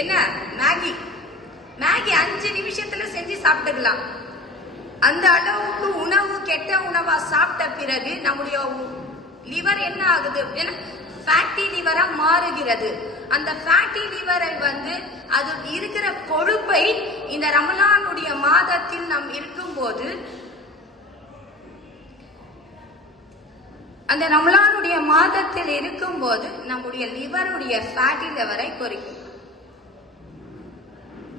என்ன Maggi Maggi 5 நிமிஷத்துல செஞ்சு சாப்பிட்டுக்கலாம். அந்த அளவுக்கு உணவு கெட்ட உணவா சாப்பிட்ட பிறகு நம்முடைய லிவர் என்ன ஆகுது, ஃபேட்டி லிவரா மாறுகிறது. அந்த ஃபேட்டி லிவரை அது இருக்கிற கொழுப்பை இந்த ரமலானுடைய மாதத்தில் நாம் இருக்கும்போது அந்த ரமலானுடைய மாதத்தில் இருக்கும்போது நம்முடைய லிவருடைய ஃபேட்டி லிவரை குறைக்கும்.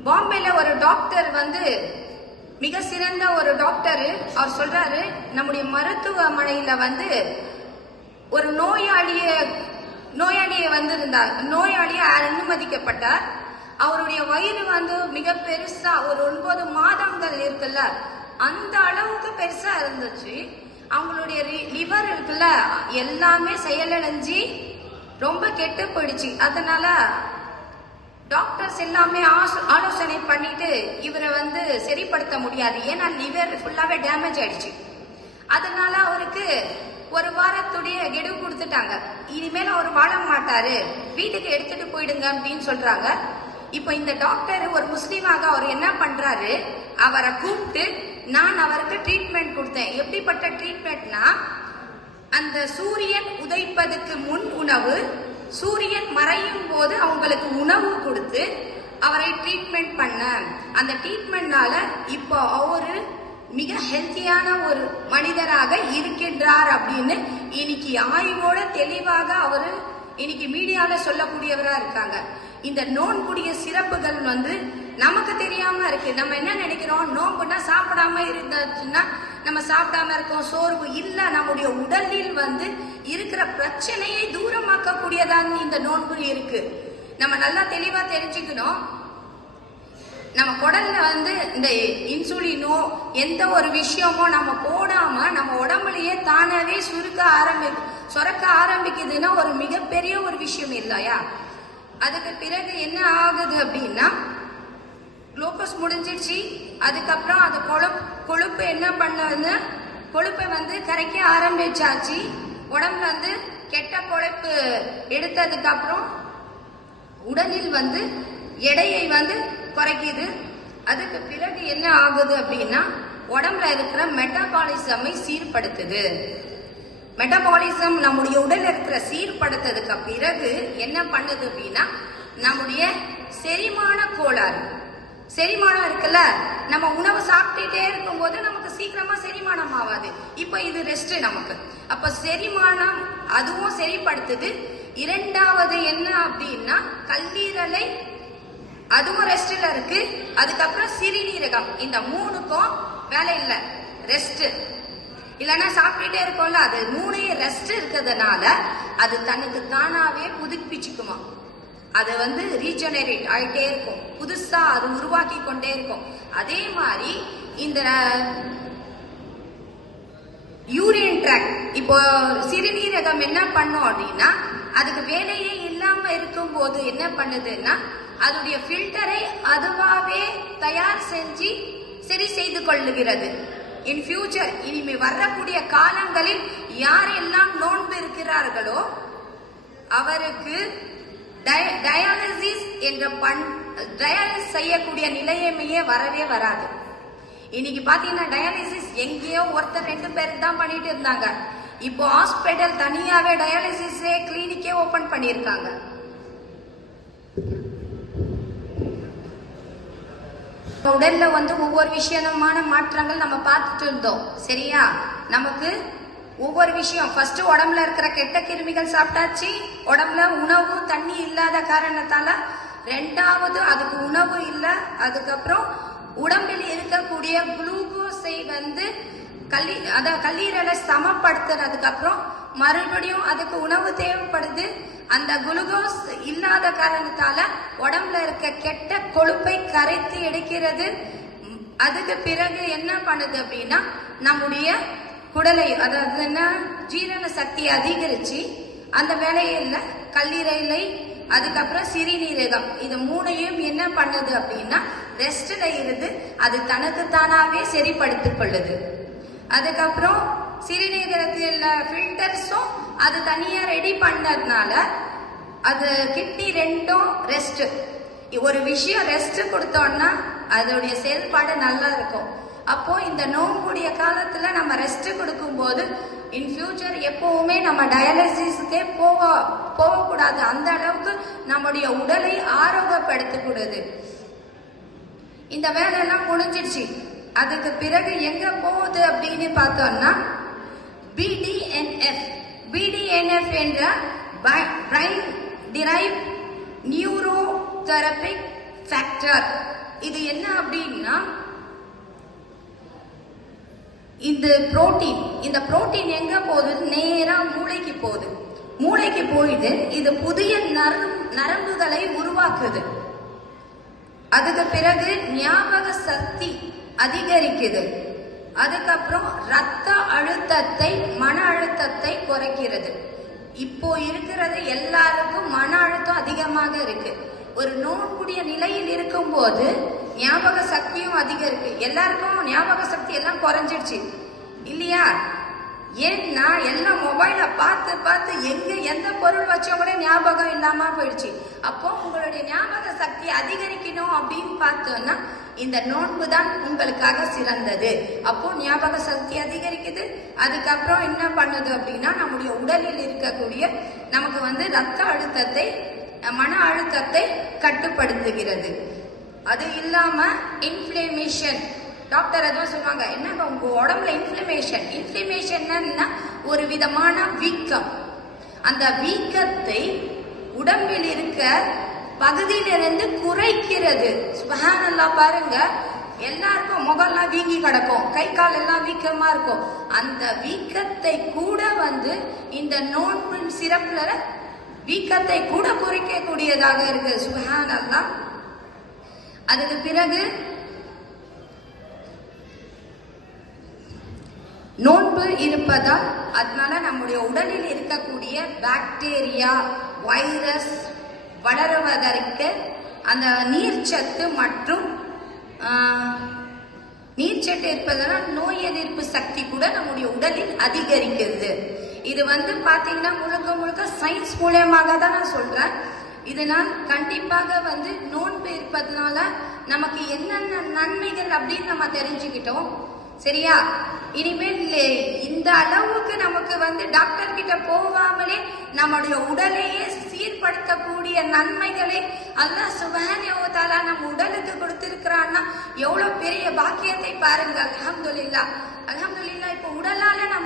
பாம்பேல ஒரு டாக்டர் மிக சிறந்த ஒரு டாக்டர், அவர் சொல்றாரு, நம்முடைய மருத்துவமனையில ஒரு நோயாளியை வந்திருந்தார். நோயாளியை அனுமதிக்கப்பட்டார். அவருடைய வயிறு மிக பெருசா ஒரு 9 மாதங்கள் இருக்குல்ல, அந்த அளவுக்கு பெருசா இருந்துச்சு. அவங்களுடைய லிவர் இருக்குல்ல, எல்லாமே செயலிழஞ்சி ரொம்ப கெட்டு போயிடுச்சு. அதனால டாக்டர்ஸ் எல்லாமே ஆலோசனை பண்ணிட்டு இவரை சரிப்படுத்த முடியாது, ஏன்னா லிவர் ஃபுல்லாவே டேமேஜ் ஆயிடுச்சு. அதனால அவருக்கு ஒரு வாரத்துடைய கெடு கொடுத்துட்டாங்க. இனிமேல் அவர் வாழ மாட்டாரு, வீட்டுக்கு எடுத்துட்டு போயிடுங்க அப்படின்னு சொல்றாங்க. இப்ப இந்த டாக்டர் ஒரு முஸ்லீமாக அவர் என்ன பண்றாரு, அவரை கூப்பிட்டு நான் அவருக்கு ட்ரீட்மெண்ட் கொடுத்தேன். எப்படிப்பட்ட ட்ரீட்மெண்ட்னா, அந்த சூரியன் உதைப்பதற்கு முன் உணவு, சூரியன் மறையும் போது அவங்களுக்கு உணவு கொடுத்து அவரை ட்ரீட்மெண்ட் பண்ண. அந்த ட்ரீட்மெண்ட்னால இப்போ அவரு மிக ஹெல்த்தியான ஒரு மனிதராக இருக்கின்றார் அப்படின்னு இன்னைக்கு ஆய்வோட தெளிவாக அவரு இன்னைக்கு மீடியால சொல்லக்கூடியவரா இருக்காங்க. இந்த நோன்புடைய சிறப்புகள் நமக்கு தெரியாம இருக்கு. நம்ம என்ன நினைக்கிறோம், நோன்புனா சாப்பிடாம இருந்துச்சுன்னா நம்ம சாப்பிடாம இருக்கோம், சோர்வு இல்ல. நம்முடைய உடலில் இருக்கிற பிரச்சனையை தூரமாக்க கூடியதான் இந்த நோன்பு இருக்கு. நம்ம நல்லா தெளிவா தெரிஞ்சுக்கணும். நம்ம குடல்ல இந்த இன்சுலினோ எந்த ஒரு விஷயமோ நம்ம போடாம நம்ம உடம்புலயே தானாவே சுரக்க ஆரம்பிக்குதுன்னா ஒரு மிகப்பெரிய ஒரு விஷயம் இல்லையா? அதுக்கு பிறகு என்ன ஆகுது அப்படின்னா, குளுக்கோஸ் முடிஞ்சிடுச்சு. அதுக்கப்புறம் அது கொழுப்பு என்ன பண்ணது, கொழுப்பை கரைக்க ஆரம்பிச்சாச்சு. உடம்புல கெட்ட கொழுப்பு எடுத்ததுக்கு அப்புறம் உடலில் எடையை குறைக்குது. அதுக்கு பிறகு என்ன ஆகுது அப்படின்னா, உடம்புல இருக்கிற மெட்டபாலிசமை சீர்படுத்துது. மெட்டபாலிசம் நம்முடைய உடல் இருக்கிற சீர்படுத்ததுக்கு பிறகு என்ன பண்ணுது அப்படின்னா, நம்முடைய செரிமான கோளாறு, செரிமானம் இருக்குல்ல, நம்ம உணவு சாப்பிட்டுட்டே இருக்கும் போது நமக்கு சீக்கிரமா செரிமானம் ஆகாது. இப்ப இது ரெஸ்ட் நமக்கு. அப்ப செரிமானம் அதுவும் சரிப்படுத்துது. இரண்டாவது என்ன அப்படின்னா, கல்லீரலை அதுவும் ரெஸ்ட்ல இருக்கு. அதுக்கப்புறம் சிறுநீரகம், இந்த 3க்கும் வேலை இல்லை, ரெஸ்ட். இல்லைன்னா சாப்பிட்டுட்டே இருக்கோம்ல, அது 3 ரெஸ்ட் இருக்கிறதுனால அது தனக்கு தானாவே புதுப்பிச்சுக்குமா. அது ரீஜெனரேட் ஆயிட்டே இருக்கும், புதுசா அது உருவாக்கி கொண்டே இருக்கும். அதே மாதிரி இந்த யூரின் ட்ராக்ட், இப்போ சிறுநீரகம் என்ன பண்ணும் அப்படின்னா, அதுக்கு வேலையே இல்லாம இருக்கும் போது என்ன பண்ணுதுன்னா, அதோடைய ஃபில்டரை அதுவாவே தயார் செஞ்சு சரி செய்து கொள்ளுகிறது. இன் ஃபியூச்சர், இனிமே வரக்கூடிய காலங்களில் யாரெல்லாம் நோன்பு இருக்கிறார்களோ அவருக்கு டயாலிசிஸ் என்ற டயாலிசிஸ் செய்யக்கூடிய நிலையமையே வரவே வராது. இன்னைக்கு பாத்தீங்கன்னா டயாலிசிஸ் எங்கேயோ ஒருத்தர் 2 பேர் தான் பண்ணிட்டு இருந்தாங்க. இப்போ ஹாஸ்பிட்டல் தனியாவே டயாலிசிஸ் கிளினிக்கே ஓபன் பண்ணிருக்காங்க. உடல்ல ஒவ்வொரு விஷயமான மாற்றங்கள் நம்ம பார்த்துட்டு இருந்தோம், சரியா? நமக்கு ஒவ்வொரு விஷயம், ஃபர்ஸ்ட் உடம்புல இருக்கிற கெட்ட கிருமிகள் சாப்பிட்டாச்சு, உடம்புல உணவு தண்ணி இல்லாத காரணத்தால. ரெண்டாவது அதுக்கு உணவு இல்ல. அதுக்கப்புறம் உடம்பில் இருக்கக்கூடிய குளுக்கோஸை கல்லீரலை சமப்படுத்துறதுக்கு அப்புறம் மறுபடியும் அதுக்கு உணவு தேவைப்படுது. அந்த குளுக்கோஸ் இல்லாத காரணத்தால உடம்புல இருக்க கெட்ட கொழுப்பை கரைத்து எடுக்கிறது. அதுக்கு பிறகு என்ன பண்ணுது அப்படின்னா, நம்முடைய குடலை, அதாவது என்ன, ஜீரண சக்தி அதிகரிச்சு அந்த வேலையில கல்லீரலை, அதுக்கப்புறம் சிறுநீரகம், இது 3ஐயும் என்ன பண்ணுது அப்படின்னா ரெஸ்ட்ல இருந்து அது தனக்கு தானாவே சரிப்படுத்திக் கொள்ளுது. அதுக்கப்புறம் சிறுநீரகத்தில் ஃபில்டர்ஸும் அது தனியா ரெடி பண்ணதுனால அது கிட்னி 2ம் ரெஸ்ட். ஒரு விஷயம் ரெஸ்ட் கொடுத்தோம்னா அதோடைய செயல்பாடு நல்லா இருக்கும். அப்போ இந்த நோம்புடைய காலத்துல நம்ம ரெஸ்ட் கொடுக்கும் போது இன் ஃபியூச்சர் எப்பவுமே நம்ம டயாலிசிஸ்க்கே போகக்கூடாது. அந்த அளவுக்கு நம்முடைய உடலை ஆரோக்கியப்படுத்தக்கூடாது. இந்த வேலையெல்லாம் முடிஞ்சிடுச்சு. அதுக்கு பிறகு எங்க போகுது அப்படின்னு பார்த்தோம்னா BDNF என்ற பிரைன் டிரைவ் நியூரோ தெரபிக் ஃபேக்டர். இது என்ன அப்படின்னா இந்த புரோட்டீன் எங்க போகுது? நேரா மூளைக்கு போகுது. மூளைக்கு போயிட்டு இது புதிய நரம்புகளை உருவாக்குது. அதுக்கு பிறகு ஞாபக சக்தி அதிகரிக்குது. அதுக்கப்புறம் ரத்த அழுத்தத்தை, மன அழுத்தத்தை குறைக்கிறது. இப்போ இருக்கிறது எல்லாருக்கும் மன அழுத்தம் அதிகமாக இருக்கு. ஒரு நோன்புடைய நிலையில் இருக்கும் போது ஞாபக சக்தியும் அதிகம் இருக்கு. எல்லாருக்கும் ஞாபக சக்தி எல்லாம் குறைஞ்சிடுச்சு இல்லையா? ஏன்னா எல்லாம் மொபைல பார்த்து எந்த பொருள் வச்சோம் கூட ஞாபகம் இல்லாம போயிடுச்சு. அப்போ உங்களுடைய ஞாபக சக்தி அதிகரிக்கணும் அப்படின்னு பார்த்தோம்னா இந்த நோன்பு தான் உங்களுக்காக சிறந்தது. அப்போ ஞாபக சக்தி அதிகரிக்குது. அதுக்கப்புறம் என்ன பண்ணுது அப்படின்னா நம்முடைய உடலில் இருக்கக்கூடிய நமக்கு ரத்த அழுத்தத்தை, மன அழுத்தத்தை கட்டுப்படுத்துகிறது. அது இல்லாம இன்ஃப்ளமேஷன், டாக்டர் எதுவும் சொல்லுவாங்க, என்ன உங்க உடம்புல இன்ஃப்ளமேஷன் ஒரு விதமான வீக்கம். அந்த வீக்கத்தை உடம்பில் இருக்க பகுதியிலிருந்து குறைக்கிறது. சுப்ஹானல்லாஹ், பாருங்க, எல்லாருக்கும் முகம்லாம் வீங்கி கிடக்கும், கை கால் எல்லாம் வீக்கமா இருக்கும். அந்த வீக்கத்தை கூட இந்த நோன்பு சிறப்புல வீக்கத்தை கூட குறைக்கக்கூடியதாக இருக்கு. சுப்ஹானல்லாஹ். அதுக்கு பிறகு நோன்பு இருப்பதால் அதனால நம்முடைய உடலில் இருக்கக்கூடிய பாக்டீரியா, வைரஸ் வளருவதற்கு அந்த நீர்ச்சத்து மற்றும் நீர்ச்சத்து இருப்பதனால் நோய் எதிர்ப்பு சக்தி கூட நம்முடைய உடலில் அதிகரிக்கிறது. இது பாத்தீங்கன்னா முழுக்க சயின்ஸ் மூலமாக தான் நான் சொல்றேன். இதனால் கண்டிப்பாக நோன்பு இருப்பதனால நமக்கு என்னென்ன நன்மைகள் அப்படின்னு நம்ம தெரிஞ்சுக்கிட்டோம். சரியா? இனிமேல் இந்த அளவுக்கு நமக்கு டாக்டர் கிட்ட போகாமலே நம்முடைய உடலையே சீர்படுத்தக்கூடிய நன்மைகளை அல்லாஹ் சுப்ஹானஹு வ தஆலா நம்ம உடலுக்கு கொடுத்திருக்கிறான்னா எவ்வளவு பெரிய பாக்கியத்தை பாருங்க. அல்ஹம்துலில்லாஹ். இப்ப உடலால நம்ம